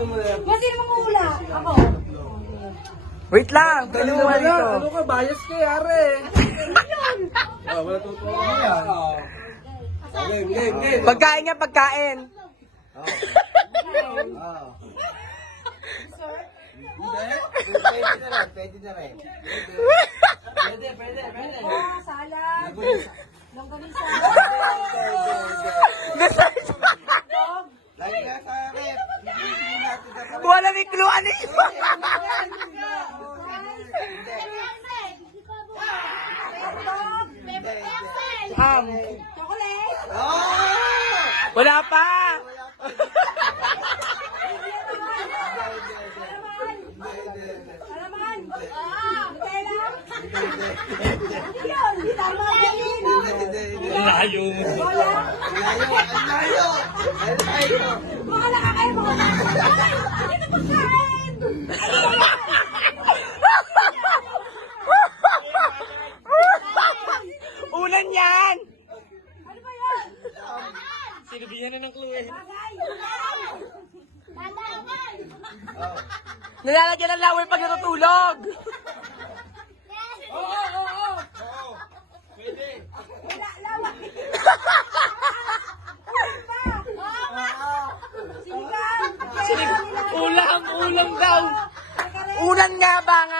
Sino mangula? Ako. Wait lang, pwede mo dito. Ano ka, bias ka, yare. Wala tutuwa ka yan. Game. Pagkain nga, pagkain. Pwede na rin. Pwede. Salad. Longganisa. Lagi nga sa rep. Wala may clue, ano yun? Ham. Chocolate. Wala pa. Alaman. Nutella. Hindi yun. Hindi tayo magaling. Layo. Wala. Layo. Mga nakakain. Mga nakakain. Hindi na pagkain. Ulan yan. Ano ba yan? Sinubigyan na ng clue eh. Bagay. Nilalagyan ng laway pag natutulog. Wala. Lawak. Sinigang. Ulam daw. Ulan nga ba nga?